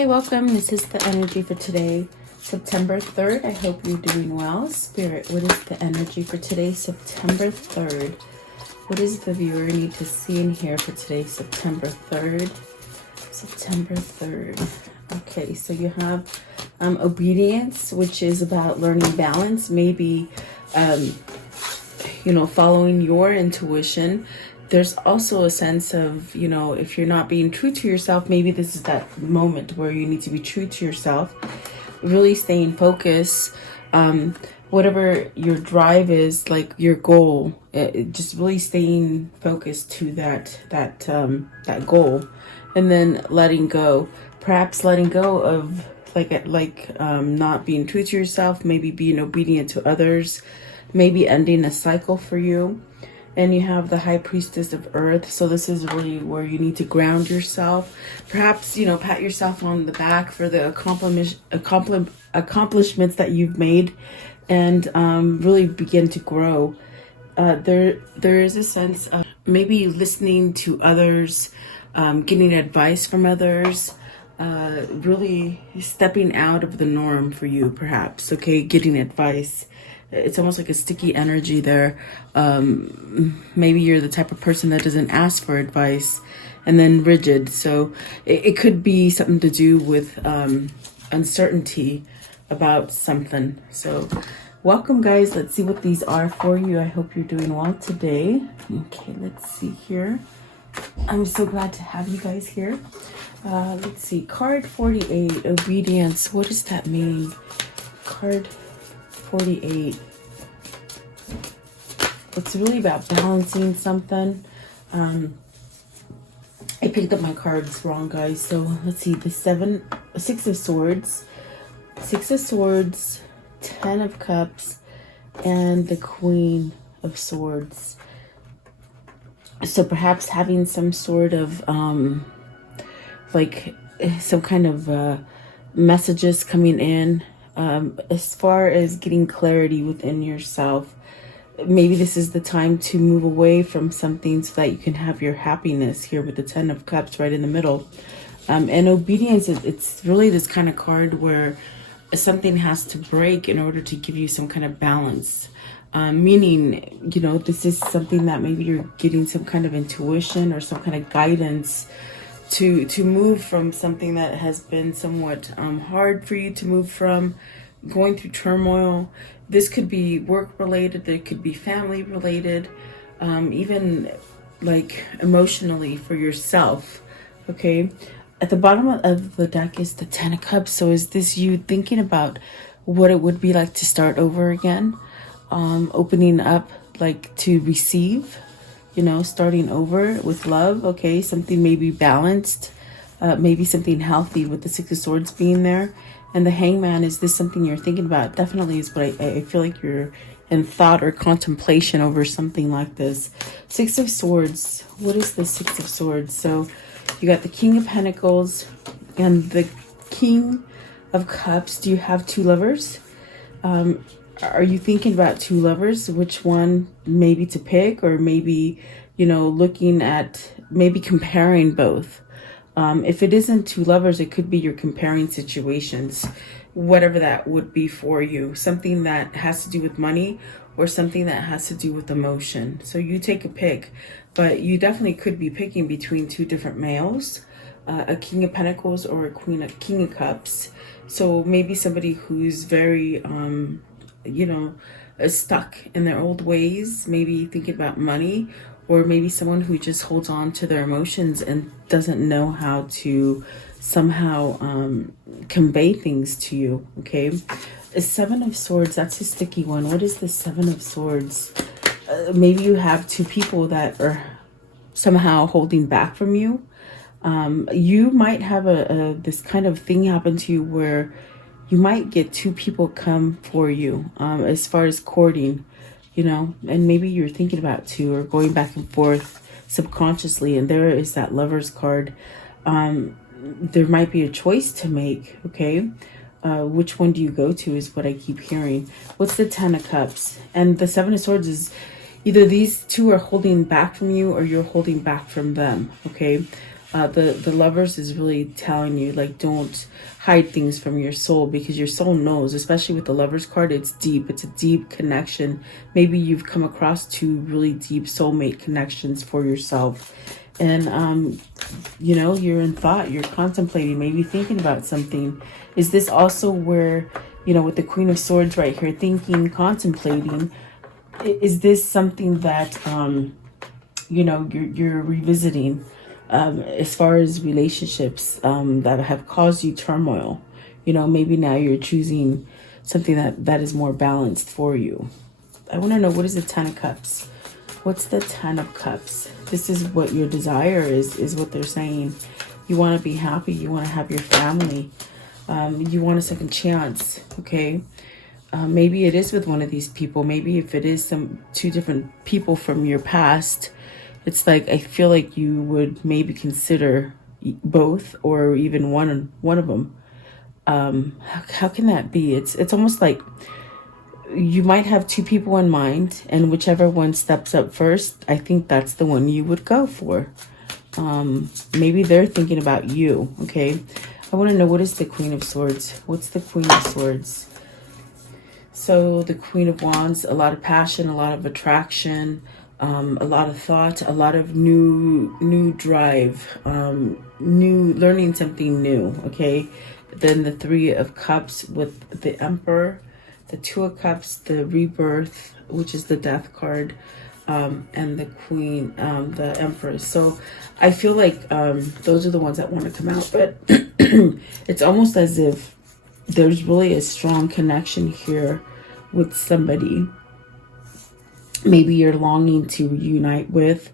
Hi, welcome. This is the energy for today, September 3rd. I hope you're doing well. Spirit, what is the energy for today, September 3rd? What does the viewer need to see and hear for today, September 3rd? September 3rd. Okay, so you have obedience, which is about learning balance, maybe, following your intuition. There's also a sense of, if you're not being true to yourself, maybe this is that moment where you need to be true to yourself, really staying focused, whatever your drive is, like your goal, just really staying focused to that goal, and then letting go, perhaps letting go of not being true to yourself, maybe being obedient to others, maybe ending a cycle for you. And you have the High Priestess of Earth. So this is really where you need to ground yourself. Perhaps, pat yourself on the back for the accomplishments that you've made, and really begin to grow. There is a sense of maybe listening to others, getting advice from others, really stepping out of the norm for you, perhaps, okay, getting advice. It's almost like a sticky energy there. Maybe you're the type of person that doesn't ask for advice, and then rigid. So it could be something to do with uncertainty about something. So welcome, guys. Let's see what these are for you. I hope you're doing well today. Okay, let's see here. I'm so glad to have you guys here. Let's see. Card 48, obedience. What does that mean? Card 48. It's really about balancing something. I picked up my cards wrong, guys. So let's see. The Six of Swords, 10 of Cups, and the Queen of Swords. So perhaps having some sort of some kind of messages coming in. As far as getting clarity within yourself, maybe this is the time to move away from something so that you can have your happiness here with the 10 of Cups right in the middle. And obedience, it's really this kind of card where something has to break in order to give you some kind of balance. Meaning, this is something that maybe you're getting some kind of intuition or some kind of guidance to move from something that has been somewhat hard for you to move from, going through turmoil. This could be work related, it could be family related, even like emotionally for yourself. Okay, at the bottom of the deck is the 10 of Cups. So is this you thinking about what it would be like to start over again, opening up, like to receive, starting over with love? Okay, something maybe balanced, maybe something healthy with the Six of Swords being there. And the Hangman, is this something you're thinking about? Definitely is, but I feel like you're in thought or contemplation over something like this. Six of Swords, what is the Six of Swords? So you got the King of Pentacles and the King of Cups. Do you have two lovers? Are you thinking about two lovers? Which one maybe to pick, or maybe, looking at maybe comparing both? If it isn't two lovers, it could be you're comparing situations, whatever that would be for you. Something that has to do with money or something that has to do with emotion. So you take a pick, but you definitely could be picking between two different males, a King of Pentacles or a King of Cups. So maybe somebody who's very, stuck in their old ways, maybe thinking about money, or maybe someone who just holds on to their emotions and doesn't know how to somehow convey things to you. Okay, the Seven of Swords, that's a sticky one. What is the Seven of Swords? Maybe you have two people that are somehow holding back from you. You might have this kind of thing happen to you where you might get two people come for you, as far as courting, and maybe you're thinking about two or going back and forth subconsciously. And there is that Lover's card. There might be a choice to make. Okay, which one do you go to is what I keep hearing. What's the 10 of Cups? And the 7 of Swords is either these two are holding back from you or you're holding back from them. Okay, The lovers is really telling you, like, don't hide things from your soul, because your soul knows, especially with the lovers card. It's deep. It's a deep connection. Maybe you've come across two really deep soulmate connections for yourself. And, you know, you're in thought, you're contemplating, maybe thinking about something. Is this also where, you know, with the Queen of Swords right here, thinking, contemplating, is this something that, you know, you're revisiting? As far as relationships that have caused you turmoil, you know, maybe now you're choosing something that is more balanced for you. I want to know, what is the Ten of Cups? What's the Ten of Cups? This is what your desire is what they're saying. You want to be happy. You want to have your family. You want a second chance, okay? Maybe it is with one of these people. Maybe if it is two different people from your past, it's like, I feel like you would maybe consider both, or even one of them. How can that be? It's almost like you might have two people in mind, and whichever one steps up first, I think that's the one you would go for. Maybe they're thinking about you, okay? I want to know, what is the Queen of Swords? What's the Queen of Swords? So the Queen of Wands, a lot of passion, a lot of attraction, a lot of thought, a lot of new drive, new learning something new, okay? Then the Three of Cups with the Emperor, the Two of Cups, the Rebirth, which is the Death card, and the Queen, the Empress. So I feel like those are the ones that want to come out, but it's almost as if there's really a strong connection here with somebody. Maybe you're longing to reunite with,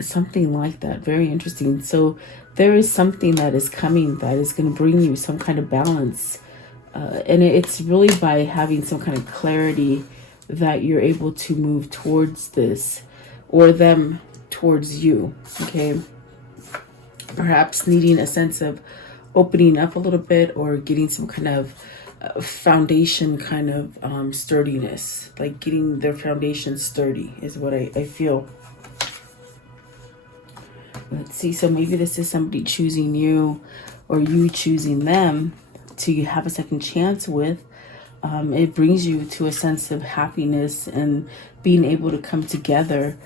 something like that. Very interesting. So there is something that is coming that is going to bring you some kind of balance. And it's really by having some kind of clarity that you're able to move towards this, or them towards you, okay? Perhaps needing a sense of opening up a little bit, or getting some kind of foundation kind of sturdiness, like getting their foundation sturdy is what I feel. Let's see. So maybe this is somebody choosing you, or you choosing them to have a second chance with. It brings you to a sense of happiness and being able to come together,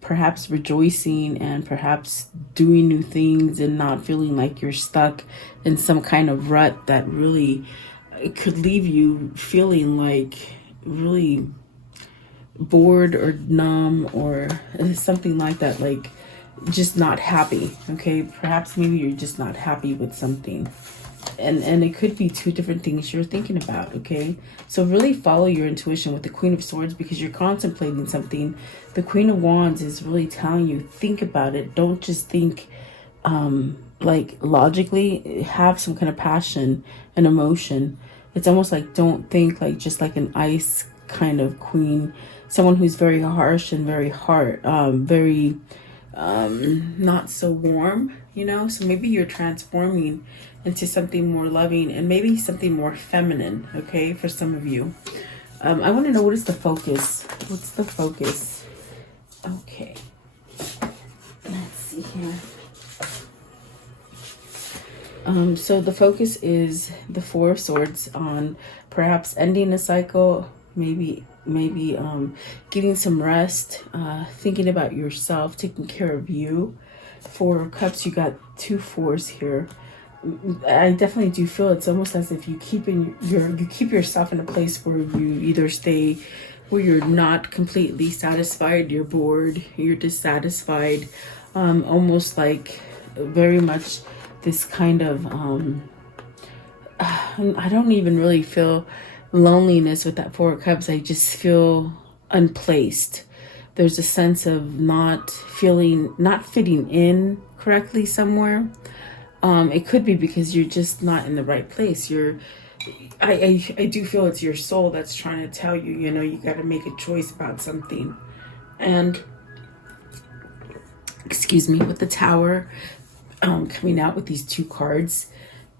perhaps rejoicing, and perhaps doing new things, and not feeling like you're stuck in some kind of rut that really could leave you feeling like really bored or numb, or something like that, like just not happy, okay? Perhaps maybe you're just not happy with something. And it could be two different things you're thinking about, okay? So really follow your intuition with the Queen of Swords, because you're contemplating something. The Queen of Wands is really telling you, think about it. Don't just think like logically. Have some kind of passion and emotion. It's almost like, don't think like just like an ice kind of queen. Someone who's very harsh and very hard, very not so warm, you know? So maybe you're transforming into something more loving, and maybe something more feminine, okay, for some of you. I want to know, what is the focus? What's the focus? Okay. Let's see here. So the focus is the Four of Swords, on perhaps ending a cycle, maybe getting some rest, thinking about yourself, taking care of you. Four of Cups, you got two fours here. I definitely do feel it's almost as if you keep yourself in a place where you either stay where you're not completely satisfied, you're bored, you're dissatisfied, almost like very much this kind of I don't even really feel loneliness with that Four of Cups. I just feel unplaced. There's a sense of not fitting in correctly somewhere. It could be because you're just not in the right place. I do feel it's your soul that's trying to tell you, you know, you got to make a choice about something. And excuse me, with the Tower coming out with these two cards,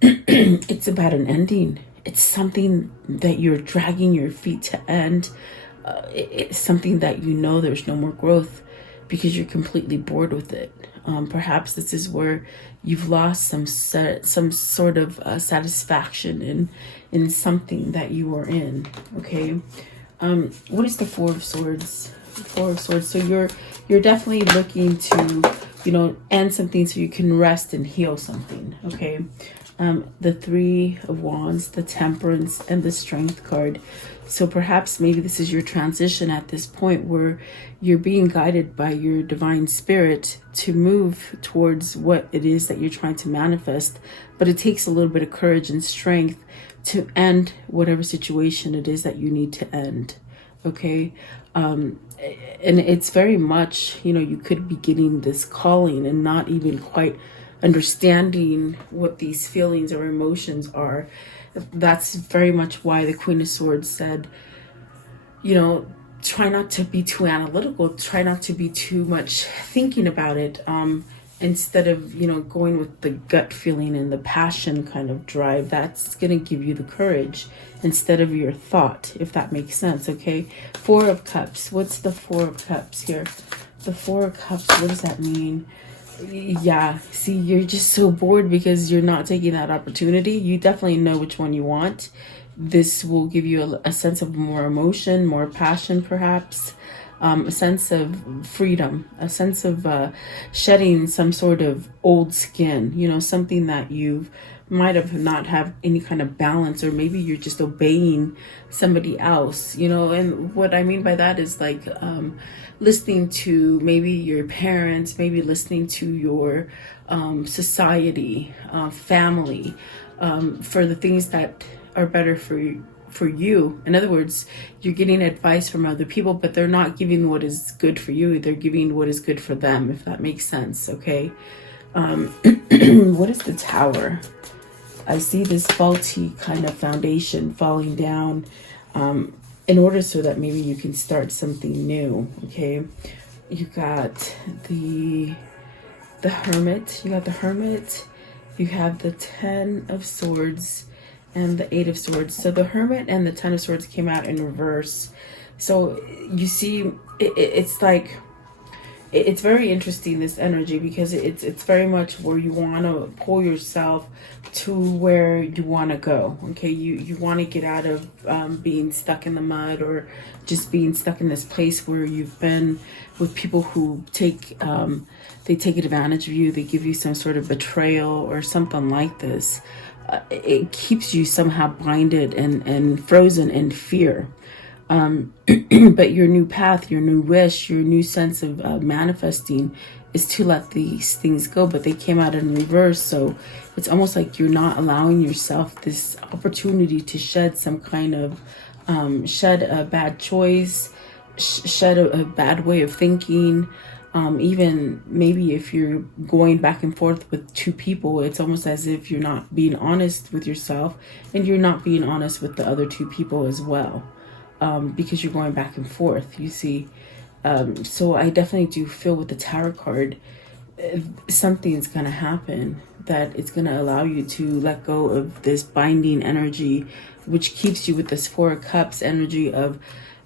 it's about an ending. It's something that you're dragging your feet to end. It's something that you know there's no more growth. because you're completely bored with it. Perhaps this is where you've lost some sort of satisfaction in something that you were in. Okay. What is the Four of Swords? Four of Swords. So you're definitely looking to, you know, end something so you can rest and heal something. Okay. The Three of Wands, the Temperance, and the Strength card. So perhaps maybe this is your transition at this point where you're being guided by your divine spirit to move towards what it is that you're trying to manifest. But it takes a little bit of courage and strength to end whatever situation it is that you need to end. Okay. And it's very much, you know, you could be getting this calling and not even quite understanding what these feelings or emotions are. That's very much why the Queen of Swords said, you know, try not to be too analytical, try not to be too much thinking about it, instead of, you know, going with the gut feeling and the passion kind of drive. That's going to give you the courage instead of your thought, if that makes sense. Okay. Four of Cups. What's the Four of Cups here? The Four of Cups, what does that mean? Yeah, see, you're just so bored because you're not taking that opportunity. You definitely know which one you want. This will give you a sense of more emotion, more passion, perhaps, a sense of freedom, a sense of shedding some sort of old skin, you know, something that you might have not have any kind of balance, or maybe you're just obeying somebody else, you know. And what I mean by that is like listening to maybe your parents, maybe listening to your society, family, for the things that are better for you. In other words, you're getting advice from other people, but they're not giving what is good for you. They're giving what is good for them, if that makes sense. Okay. What is the Tower? I see this faulty kind of foundation falling down, in order so that maybe you can start something new. Okay. You got the Hermit. You got the Hermit. You have the Ten of Swords and the Eight of Swords. So the Hermit and the Ten of Swords came out in reverse. So you see, it's like, it's very interesting, this energy, because it's very much where you want to pull yourself to where you want to go. Okay, you want to get out of being stuck in the mud, or just being stuck in this place where you've been with people who take advantage of you. They give you some sort of betrayal or something like this. It keeps you somehow blinded and frozen in fear. But your new path, your new wish, your new sense of manifesting is to let these things go, but they came out in reverse. So it's almost like you're not allowing yourself this opportunity to shed some kind of, shed a bad choice, shed a bad way of thinking. Even maybe if you're going back and forth with two people, it's almost as if you're not being honest with yourself, and you're not being honest with the other two people as well. Because you're going back and forth, you see. So I definitely do feel with the Tower card, something's going to happen that it's going to allow you to let go of this binding energy, which keeps you with this Four of Cups energy of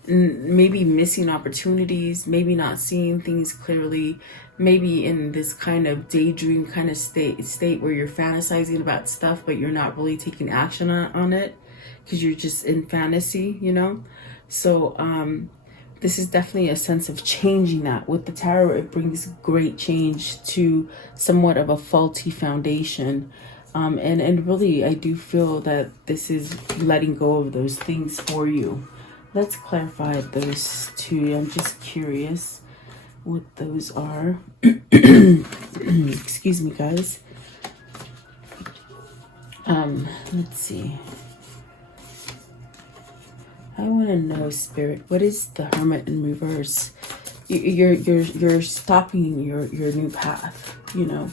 maybe missing opportunities, maybe not seeing things clearly, maybe in this kind of daydream kind of state where you're fantasizing about stuff, but you're not really taking action on it, because you're just in fantasy, you know. So this is definitely a sense of changing that. With the Tower, it brings great change to somewhat of a faulty foundation. And really, I do feel that this is letting go of those things for you. Let's clarify those two. I'm just curious what those are. Excuse me, guys. Let's see. I want to know, Spirit, what is the Hermit in reverse? You're stopping your new path, you know.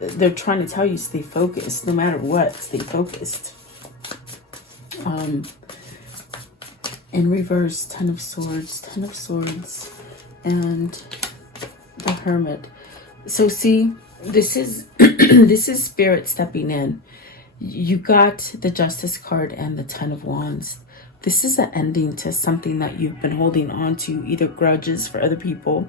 They're trying to tell you stay focused, no matter what, stay focused. In reverse, Ten of Swords, and the Hermit. So see, this is this is Spirit stepping in. You got the Justice card and the Ten of Wands. This is an ending to something that you've been holding on to, either grudges for other people,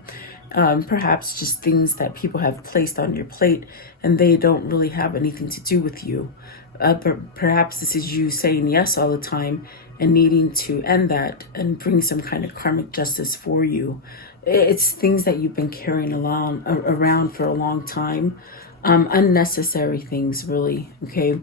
Perhaps just things that people have placed on your plate and they don't really have anything to do with you. Perhaps this is you saying yes all the time and needing to end that and bring some kind of karmic justice for you. It's things that you've been carrying around for a long time. Unnecessary things, really, okay?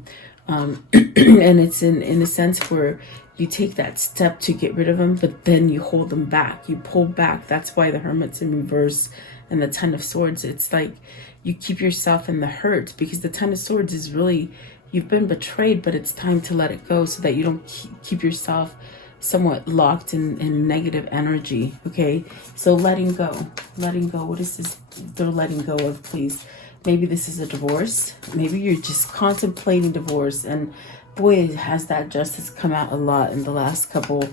And it's in a sense where you take that step to get rid of them, but then you hold them back. You pull back. That's why the Hermit's in reverse and the Ten of Swords. It's like you keep yourself in the hurt, because the Ten of Swords is really, you've been betrayed, but it's time to let it go so that you don't keep yourself somewhat locked in negative energy, okay? So letting go. What is this they're letting go of, please? Maybe this is a divorce. Maybe you're just contemplating divorce, and boy, has that justice come out a lot in the last couple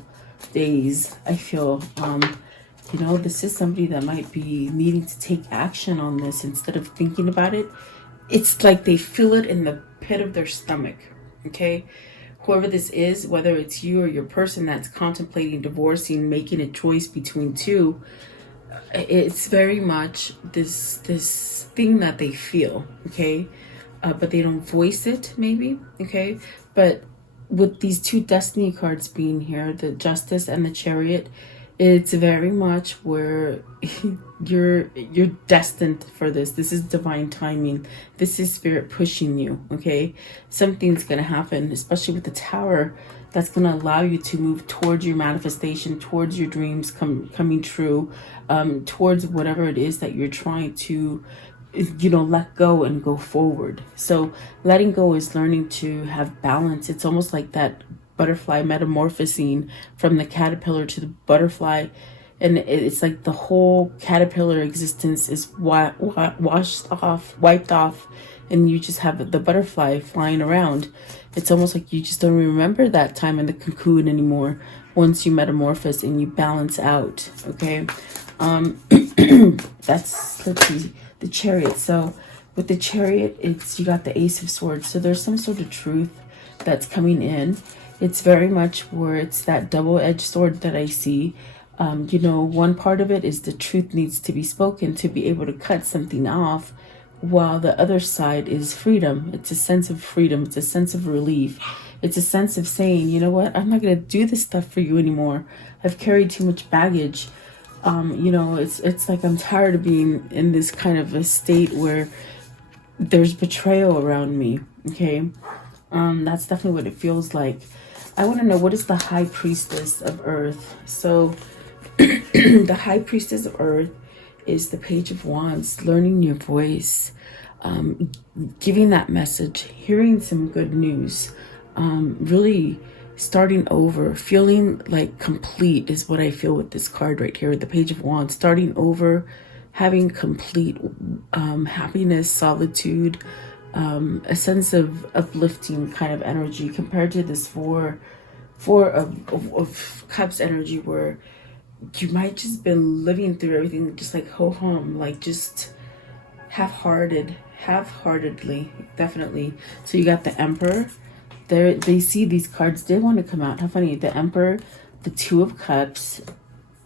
days. I feel, you know, this is somebody that might be needing to take action on this instead of thinking about it. It's like they feel it in the pit of their stomach, okay? Whoever this is, whether it's you or your person that's contemplating divorcing, making a choice between two, it's very much this thing that they feel, okay? But they don't voice it, maybe, okay? But with these two destiny cards being here, the Justice and the Chariot, it's very much where you're destined for this. This is divine timing. This is spirit pushing you, okay? Something's going to happen, especially with the Tower, that's going to allow you to move towards your manifestation, towards your dreams coming true, towards whatever it is that you're trying to, you know, let go and go forward. So letting go is learning to have balance. It's almost like that butterfly metamorphosing from the caterpillar to the butterfly, and it's like the whole caterpillar existence is wiped off, and you just have the butterfly flying around. It's almost like you just don't remember that time in the cocoon anymore once you metamorphose and you balance out, okay? That's, let's see, the Chariot. So with the Chariot, it's, you got the Ace of Swords, so there's some sort of truth that's coming in. It's very much where it's that double-edged sword that I see. You know, one part of it is the truth needs to be spoken to be able to cut something off, while the other side is freedom. It's a sense of freedom. It's a sense of relief. It's a sense of saying, you know what, I'm not going to do this stuff for you anymore. I've carried too much baggage. You know, it's like I'm tired of being in this kind of a state where there's betrayal around me, okay? That's definitely what it feels like. I want to know, what is the High Priestess of Earth? So the High Priestess of Earth is the Page of Wands, learning your voice, giving that message, hearing some good news, really starting over, feeling like complete is what I feel with this card right here, the Page of Wands, starting over, having complete happiness, solitude, a sense of uplifting kind of energy compared to this four of Cups energy, where you might just been living through everything just like ho-hum, like just half-heartedly, definitely. So you got the Emperor there. They see these cards, they want to come out. How funny. The Emperor, the Two of Cups.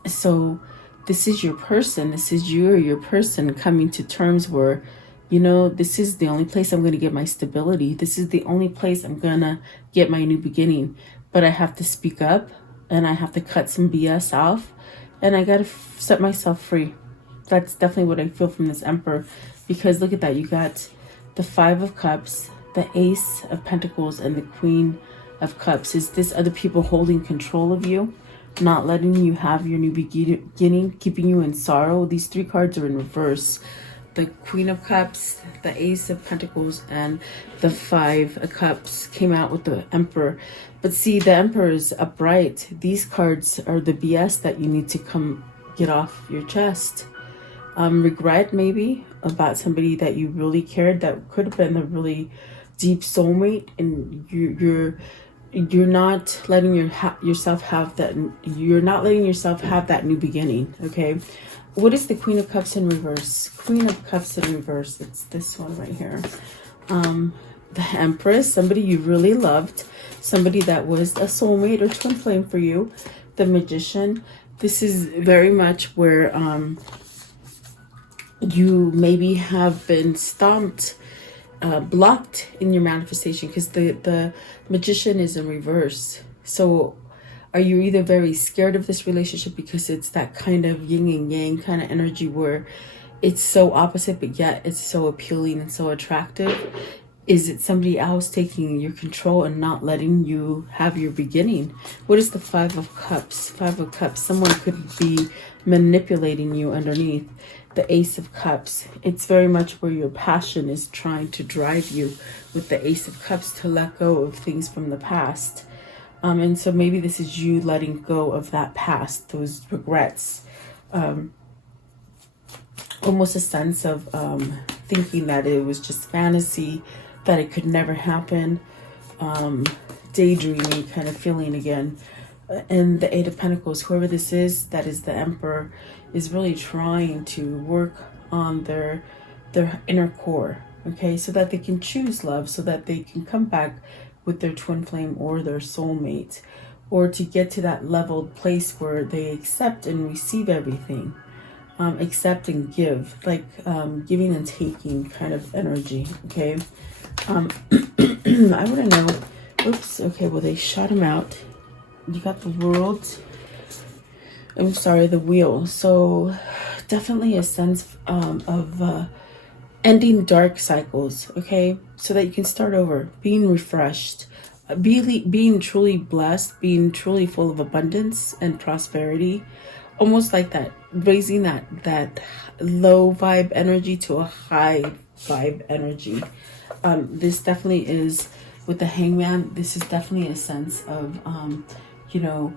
So this is your person, this is you or your person coming to terms where, you know, this is the only place I'm going to get my stability. This is the only place I'm going to get my new beginning. But I have to speak up, and I have to cut some BS off, and I got to set myself free. That's definitely what I feel from this Emperor. Because look at that. You got the Five of Cups, the Ace of Pentacles, and the Queen of Cups. Is this other people holding control of you? Not letting you have your new beginning, keeping you in sorrow? These three cards are in reverse. The Queen of Cups, the Ace of Pentacles, and the Five of Cups came out with the Emperor. But see, the Emperor is upright. These cards are the BS that you need to come get off your chest. Regret, maybe, about somebody that you really cared, that could have been a really deep soulmate, and you're not letting yourself have that. You're not letting yourself have that new beginning, okay? What is the Queen of Cups in reverse? Queen of Cups in reverse. It's this one right here. The Empress, somebody you really loved, somebody that was a soulmate or twin flame for you. The Magician. This is very much where You maybe have been stomped, blocked in your manifestation, because the Magician is in reverse. So are you either very scared of this relationship because it's that kind of yin and yang kind of energy where it's so opposite but yet it's so appealing and so attractive? Is it somebody else taking your control and not letting you have your beginning? What is the Five of Cups? Five of Cups. Someone could be manipulating you underneath. The Ace of Cups. It's very much where your passion is trying to drive you with the Ace of Cups to let go of things from the past. And so maybe this is you letting go of that past, those regrets. Almost a sense of thinking that it was just fantasy, that it could never happen, daydreaming kind of feeling again. And the Eight of Pentacles, whoever this is, that is the Emperor, is really trying to work on their inner core, okay, so that they can choose love, so that they can come back with their twin flame or their soulmate, or to get to that leveled place where they accept and receive everything. Accept and give, like giving and taking kind of energy, okay? I want to know, oops, okay, well, they shot him out. You got the World, I'm sorry, the Wheel. So definitely a sense of ending dark cycles, okay? So that you can start over, being refreshed, being truly blessed, being truly full of abundance and prosperity. Almost like that, raising that low vibe energy to a high vibe energy. This definitely is, with the Hangman, this is definitely a sense of, you know,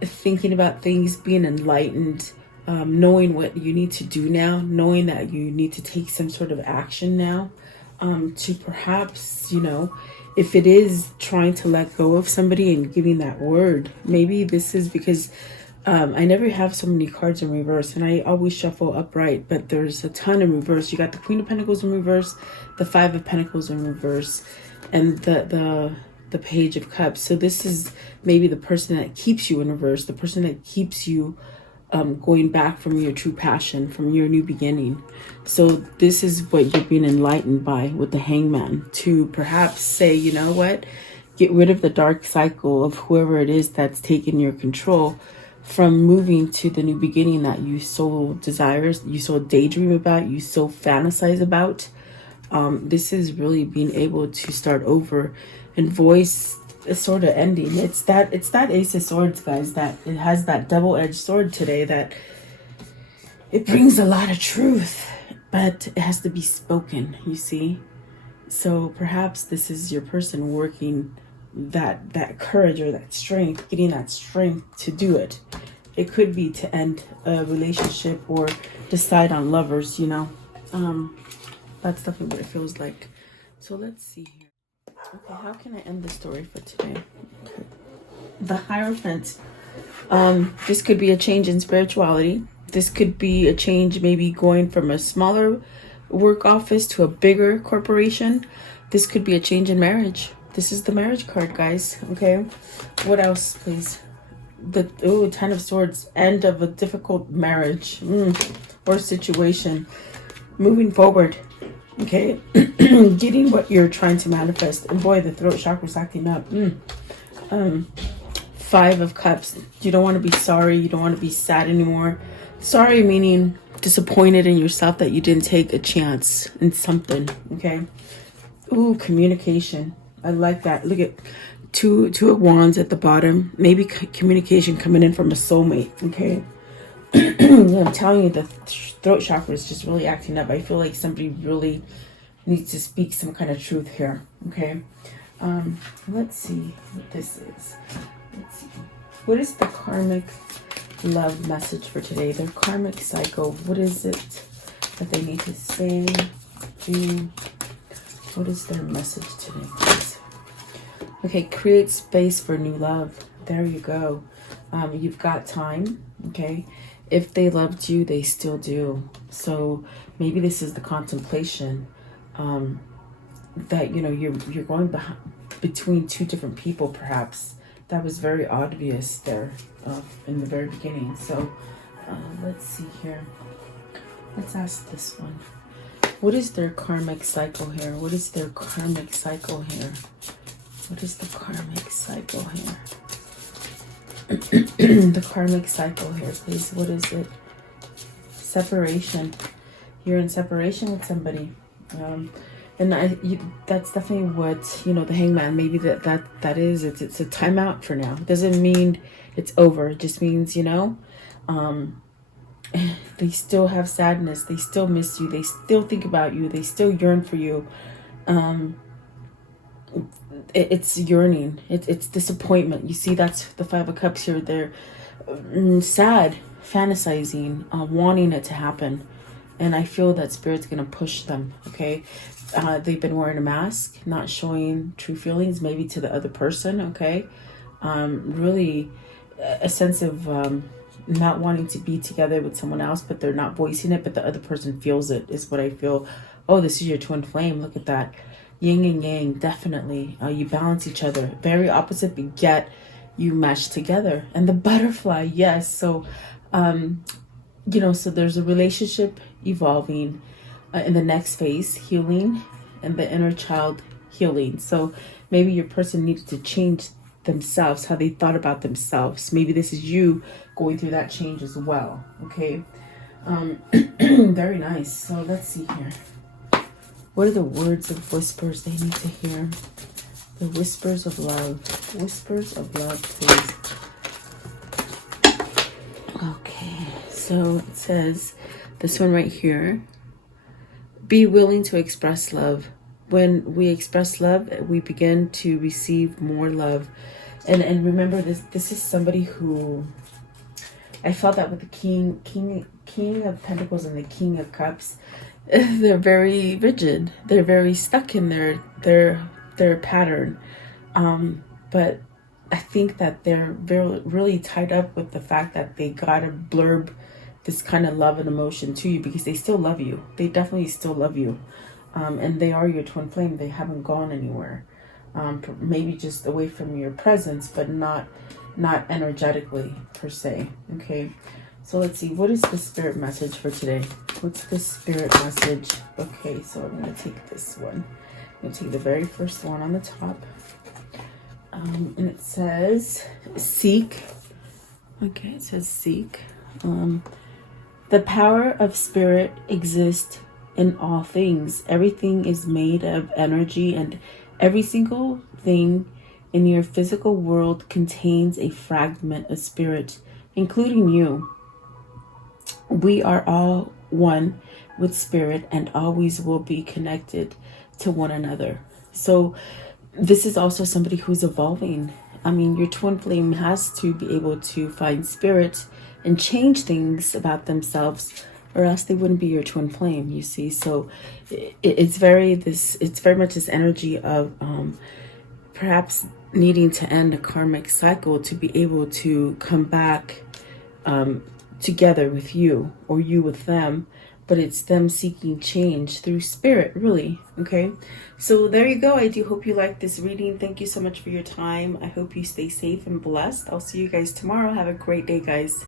thinking about things, being enlightened, knowing what you need to do now, knowing that you need to take some sort of action now, to perhaps, you know, if it is trying to let go of somebody and giving that word, maybe this is because I never have so many cards in reverse, and I always shuffle upright, but there's a ton in reverse. You got the Queen of Pentacles in reverse, the Five of Pentacles in reverse, and the Page of Cups. So this is maybe the person that keeps you in reverse, the person that keeps you going back from your true passion, from your new beginning. So this is what you're being enlightened by with the Hangman, to perhaps say, you know what, get rid of the dark cycle of whoever it is that's taking your control, from moving to the new beginning that you so desire, you so daydream about, you so fantasize about. This is really being able to start over and voice a sort of ending. It's that Ace of Swords, guys, that it has that double-edged sword today, that it brings a lot of truth, but it has to be spoken, you see. So perhaps this is your person working that courage or that strength, getting that strength to do it. It could be to end a relationship or decide on lovers, you know. That's definitely what it feels like. So let's see here. Okay, how can I end the story for today? Okay. The Hierophant. This could be a change in spirituality. This could be a change, maybe going from a smaller work office to a bigger corporation. This could be a change in marriage. This is the Marriage card, guys. Okay, what else, please? The Ten of Swords. End of a difficult marriage or situation. Moving forward. Okay, getting what you're trying to manifest. And boy, the throat chakra's acting up. Five of Cups. You don't want to be sorry. You don't want to be sad anymore. Sorry meaning disappointed in yourself that you didn't take a chance in something. Okay. Ooh, communication. I like that. Look at two of Wands at the bottom. Maybe communication coming in from a soulmate. Okay. I'm telling you, the throat chakra is just really acting up. I feel like somebody really needs to speak some kind of truth here. Okay. Let's see what this is. Let's see. What is the karmic love message for today? Their karmic cycle. What is it that they need to say, do? What is their message today, please? Okay, create space for new love. There you go. You've got time. Okay. If they loved you, they still do. So maybe this is the contemplation that, you know, you're going between two different people, perhaps. That was very obvious there in the very beginning. So let's see here. Let's ask this one. What is their karmic cycle here? What is their karmic cycle here? What is the karmic cycle here? The karmic cycle here, please. What is it? Separation. You're in separation with somebody. And that's definitely what, you know, the hangman, maybe that is, it's a timeout for now. It doesn't mean it's over. It just means, you know, they still have sadness. They still miss you. They still think about you. They still yearn for you. It's yearning. It's disappointment. You see, that's the Five of Cups here. They're sad, fantasizing, wanting it to happen. And I feel that Spirit's going to push them, okay? They've been wearing a mask, not showing true feelings, maybe to the other person, okay? Really a sense of not wanting to be together with someone else, but they're not voicing it, but the other person feels it, is what I feel. Oh, this is your twin flame. Look at that. Yin and yang, definitely. You balance each other. Very opposite, but yet you mesh together. And the butterfly, yes. So, you know, so there's a relationship evolving in the next phase, healing, and the inner child healing. So maybe your person needed to change themselves, how they thought about themselves. Maybe this is you going through that change as well, okay? Very nice. So let's see here. What are the words of whispers they need to hear? The whispers of love. Whispers of love, please. Okay, so it says, this one right here, be willing to express love. When we express love, we begin to receive more love. And remember, this is somebody who, I felt that with the King of Pentacles and the King of Cups, they're very rigid. They're very stuck in their pattern. But I think that they're really tied up with the fact that they gotta blurb this kind of love and emotion to you, because they still love you. They definitely still love you. And they are your twin flame. They haven't gone anywhere. Maybe just away from your presence, but not energetically per se. Okay, so let's see. What is the spirit message for today? What's the spirit message? Okay, so I'm going to take this one. I'm going to take the very first one on the top. And it says, seek. Okay, it says seek. The power of spirit exists in all things. Everything is made of energy, and every single thing in your physical world contains a fragment of spirit, including you. We are all one with spirit and always will be connected to one another. So this is also somebody who's evolving. I mean, your twin flame has to be able to find spirit and change things about themselves, or else they wouldn't be your twin flame, you see. So it's very much this energy of perhaps needing to end a karmic cycle to be able to come back together with you, or you with them. But it's them seeking change through spirit, really. Okay, so there you go. I do hope you liked this reading. Thank you so much for your time. I hope you stay safe and blessed. I'll see you guys tomorrow. Have a great day, guys.